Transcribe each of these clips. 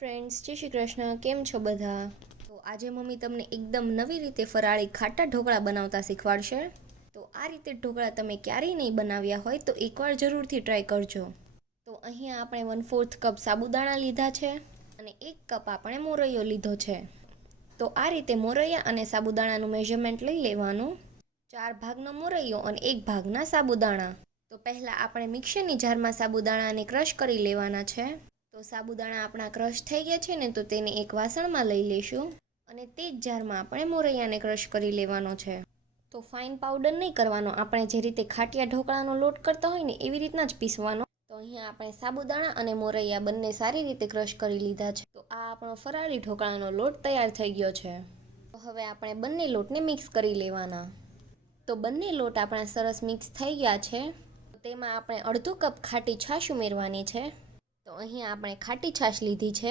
Friends, જય શ્રી કૃષ્ણ. કેમ છો બધા? તો આજે મમ્મી તમને એકદમ નવી રીતે ફરાળી ખાટા ઢોકળા બનાવતા શીખવાડશે. તો આ રીતે ઢોકળા તમે ક્યારેય નહીં બનાવ્યા હોય તો એકવાર જરૂરથી ટ્રાય કરજો. તો અહીંયા આપણે 1/4 કપ સાબુદાણા લીધા છે અને 1 કપ આપણે મોરૈયો લીધો છે. તો આ રીતે મોરૈયા અને સાબુદાણાનું મેઝરમેન્ટ લઈ લેવાનું. 4 ભાગનો મોરૈયો અને 1 ભાગના સાબુદાણા. તો પહેલાં આપણે મિક્સરની જારમાં સાબુદાણાને ક્રશ કરી લેવાના છે. તો સાબુદાણા આપણા ક્રશ થઈ ગયા છે ને, તો તેને એક વાસણમાં લઈ લઈશું અને તે જ જારમાં આપણે મોરૈયાને ક્રશ કરી લેવાનો છે. તો ફાઇન પાવડર નહીં કરવાનો, આપણે જે રીતે ખાટિયા ઢોકળાનો લોટ કરતા હોય ને એવી રીતના જ પીસવાનો. તો અહીંયા આપણે સાબુદાણા અને મોરૈયા બંને સારી રીતે ક્રશ કરી લીધા છે. તો આ આપણો ફરાળી ઢોકળાનો લોટ તૈયાર થઈ ગયો છે. તો હવે આપણે બંને લોટને મિક્સ કરી લેવાના. તો બંને લોટ આપણા સરસ મિક્સ થઈ ગયા છે. તેમાં આપણે અડધો કપ ખાટી છાશ ઉમેરવાની છે. તો અહીંયા આપણે ખાટી છાશ લીધી છે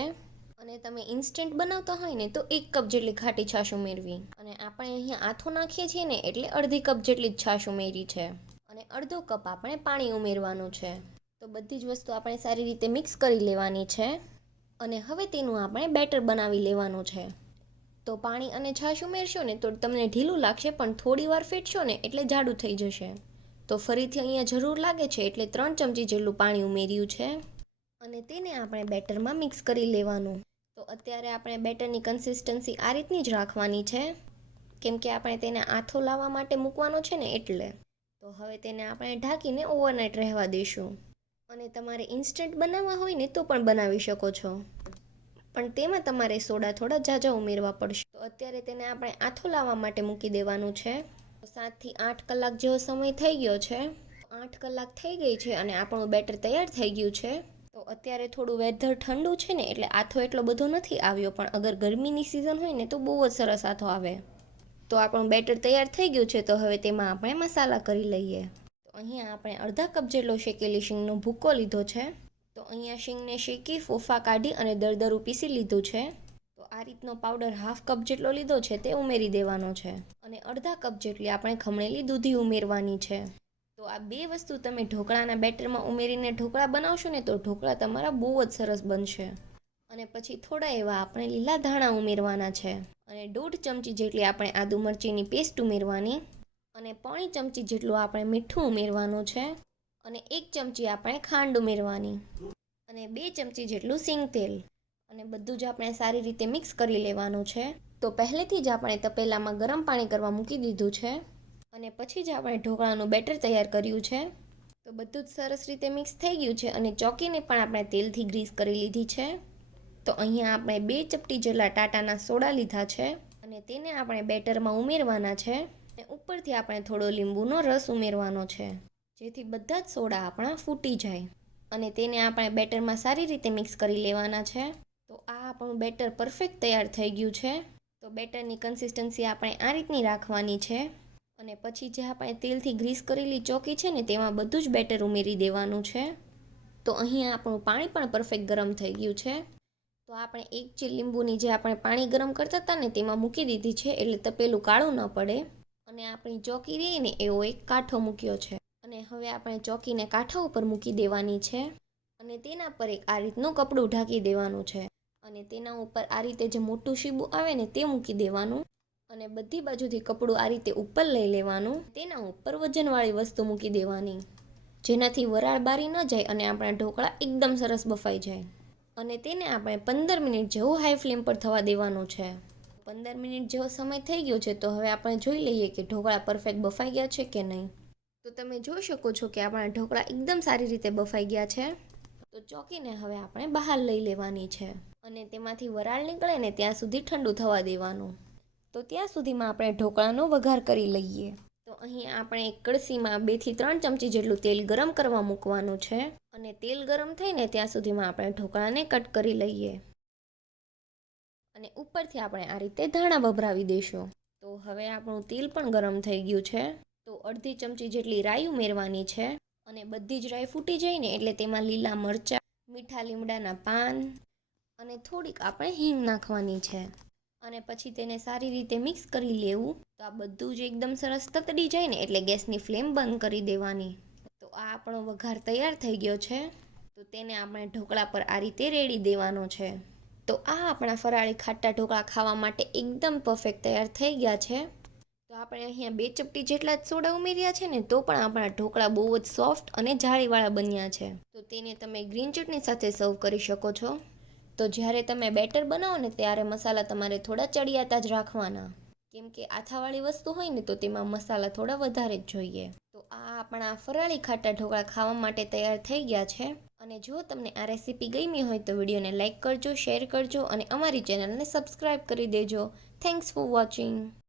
અને તમે ઇન્સ્ટન્ટ બનાવતા હોય ને તો 1 કપ જેટલી ખાટી છાશ ઉમેરવી. અને આપણે અહીંયા આથો નાખીએ છીએ ને એટલે અડધી કપ જેટલી જ છાશ ઉમેરી છે અને અડધો કપ આપણે પાણી ઉમેરવાનું છે. તો બધી જ વસ્તુ આપણે સારી રીતે મિક્સ કરી લેવાની છે અને હવે તેનું આપણે બેટર બનાવી લેવાનું છે. તો પાણી અને છાશ ઉમેરશો ને તો તમને ઢીલું લાગશે, પણ થોડી વાર ફેટશો ને એટલે જાડું થઈ જશે. તો ફરીથી અહીંયા જરૂર લાગે છે એટલે 3 ચમચી જેટલું પાણી ઉમેર્યું છે અને તેને આપણે બેટરમાં મિક્સ કરી લેવાનું. તો અત્યારે આપણે બેટરની કન્સિસ્ટન્સી આ રીતની જ રાખવાની છે, કેમ કે આપણે તેને આથો લાવવા માટે મૂકવાનો છે ને એટલે. તો હવે તેને આપણે ઢાંકીને ઓવરનાઇટ રહેવા દઈશું. અને તમારે ઇન્સ્ટન્ટ બનાવવા હોય ને તો પણ બનાવી શકો છો, પણ તેમાં તમારે સોડા થોડા ઝાઝા ઉમેરવા પડશે. તો અત્યારે તેને આપણે આથો લાવવા માટે મૂકી દેવાનું છે. 7 થી 8 કલાક જેવો સમય થઈ ગયો છે. 8 કલાક થઈ ગઈ છે અને આપણું બેટર તૈયાર થઈ ગયું છે. તો અત્યારે થોડું વેધર ઠંડુ છે ને એટલે આથો એટલો બધો નથી આવ્યો, પણ અગર ગરમીની સિઝન હોય ને તો બહુ જ સરસ આથો આવે. તો આપણું બેટર તૈયાર થઈ ગયું છે. તો હવે તેમાં આપણે મસાલા કરી લઈએ. તો અહીંયા આપણે અડધા કપ જેટલો શેકેલી શીંગનો ભૂકો લીધો છે. તો અહીંયા શીંગને શેકી ફોફા કાઢી અને દરદરું પીસી લીધું છે. તો આ રીતનો પાવડર હાફ કપ જેટલો લીધો છે તે ઉમેરી દેવાનો છે અને અડધા કપ જેટલી આપણે ખમણેલી દૂધી ઉમેરવાની છે. તો આ બે વસ્તુ તમે ઢોકળાના બેટરમાં ઉમેરીને ઢોકળા બનાવશો ને તો ઢોકળા તમારા બહુ જ સરસ બનશે. અને પછી થોડા એવા આપણે લીલા ધાણા ઉમેરવાના છે અને 1.5 ચમચી જેટલી આપણે આદુ મરચીની પેસ્ટ ઉમેરવાની અને 1.5 ચમચી જેટલું આપણે મીઠું ઉમેરવાનું છે અને 1 ચમચી આપણે ખાંડ ઉમેરવાની અને 2 ચમચી જેટલું સિંગ તેલ. અને બધું જ આપણે સારી રીતે મિક્સ કરી લેવાનું છે. તો પહેલેથી જ આપણે તપેલામાં ગરમ પાણી કરવા મૂકી દીધું છે અને પછી જ આપણે ઢોકળાનું બેટર તૈયાર કર્યું છે. તો બધું જ સરસ રીતે મિક્સ થઈ ગયું છે અને ચોકીને પણ આપણે તેલથી ગ્રીસ કરી લીધી છે. તો અહીંયા આપણે 2 ચપટી જેટલા ટાટાના સોડા લીધા છે અને તેને આપણે બેટરમાં ઉમેરવાના છે અને ઉપરથી આપણે થોડો લીંબુનો રસ ઉમેરવાનો છે, જેથી બધા જ સોડા આપણા ફૂટી જાય. અને તેને આપણે બેટરમાં સારી રીતે મિક્સ કરી લેવાના છે. તો આ આપણું બેટર પરફેક્ટ તૈયાર થઈ ગયું છે. તો બેટરની કન્સિસ્ટન્સી આપણે આ રીતની રાખવાની છે અને પછી જે આપણે તેલથી ગ્રીસ કરેલી ચોકી છે ને તેમાં બધું જ બેટર ઉમેરી દેવાનું છે. તો અહીંયા આપણું પાણી પણ પરફેક્ટ ગરમ થઈ ગયું છે. તો આપણે 1 ચીલ લીંબુની જે આપણે પાણી ગરમ કરતા હતા ને તેમાં મૂકી દીધી છે એટલે તપેલું કાળું ન પડે. અને આપણી ચોકી રહી ને એવો એક કાંઠો મૂક્યો છે અને હવે આપણે ચોકીને કાંઠા ઉપર મૂકી દેવાની છે અને તેના પર એક આ રીતનું કપડું ઢાંકી દેવાનું છે અને તેના ઉપર આ રીતે જે મોટું શીબું આવે ને તે મૂકી દેવાનું અને બધી બાજુથી કપડું આ રીતે ઉપર લઈ લેવાનું. તેના ઉપર વજનવાળી વસ્તુ મૂકી દેવાની, જેનાથી વરાળ બારી ન જાય અને આપણા ઢોકળા એકદમ સરસ બફાઈ જાય. અને તેને આપણે 15 મિનિટ જેવું હાઈ ફ્લેમ પર થવા દેવાનું છે. 15 મિનિટ જેવો સમય થઈ ગયો છે. તો હવે આપણે જોઈ લઈએ કે ઢોકળા પરફેક્ટ બફાઈ ગયા છે કે નહીં. તો તમે જોઈ શકો છો કે આપણા ઢોકળા એકદમ સારી રીતે બફાઈ ગયા છે. તો ચોકીને હવે આપણે બહાર લઈ લેવાની છે અને તેમાંથી વરાળ નીકળે ને ત્યાં સુધી ઠંડુ થવા દેવાનું. તો ત્યાં સુધીમાં આપણે ઢોકળાનો વઘાર કરી લઈએ. તો અહીં આપણે એક કળશીમાં 2 થી 3 ચમચી જેટલું તેલ ગરમ કરવા મૂકવાનું છે અને તેલ ગરમ થઈને ત્યાં સુધીમાં આપણે ઢોકળાને કટ કરી લઈએ અને ઉપરથી આપણે આ રીતે ધાણા ભભરાવી દઈશું. તો હવે આપણું તેલ પણ ગરમ થઈ ગયું છે. તો અડધી ચમચી જેટલી રાઈ ઉમેરવાની છે અને બધી જ રાઈ ફૂટી જાય ને એટલે તેમાં લીલા મરચાં, મીઠા લીમડાના પાન અને થોડીક આપણે હિંગ નાખવાની છે અને પછી તેને સારી રીતે મિક્સ કરી લેવું. તો આ બધું જ એકદમ સરસ તતડી જાય ને એટલે ગેસની ફ્લેમ બંધ કરી દેવાની. તો આ આપણો વઘાર તૈયાર થઈ ગયો છે. તો તેને આપણે ઢોકળા પર આ રીતે રેડી દેવાનો છે. તો આ આપણા ફરાળી ખાટા ઢોકળા ખાવા માટે એકદમ પરફેક્ટ તૈયાર થઈ ગયા છે. તો આપણે અહીંયા 2 ચપટી જેટલા જ સોડા ઉમેર્યા છે ને તો પણ આપણા ઢોકળા બહુ જ સોફ્ટ અને જાળીવાળા બન્યા છે. તો તેને તમે ગ્રીન ચટણી સાથે સર્વ કરી શકો છો. તો જ્યારે તમે બેટર બનાવો ને ત્યારે મસાલા તમારે થોડા ચડિયાતા જ રાખવાના, કેમ કે આથાવાળી વસ્તુ હોય ને તો તેમાં મસાલા થોડા વધારે જ જોઈએ. તો આ આપણા ફરાળી ખાટા ઢોકળા ખાવા માટે તૈયાર થઈ ગયા છે. અને જો તમને આ રેસીપી ગમી હોય તો વિડીયોને લાઇક કરજો, શેર કરજો અને અમારી ચેનલને સબસ્ક્રાઈબ કરી દેજો. Thanks for watching.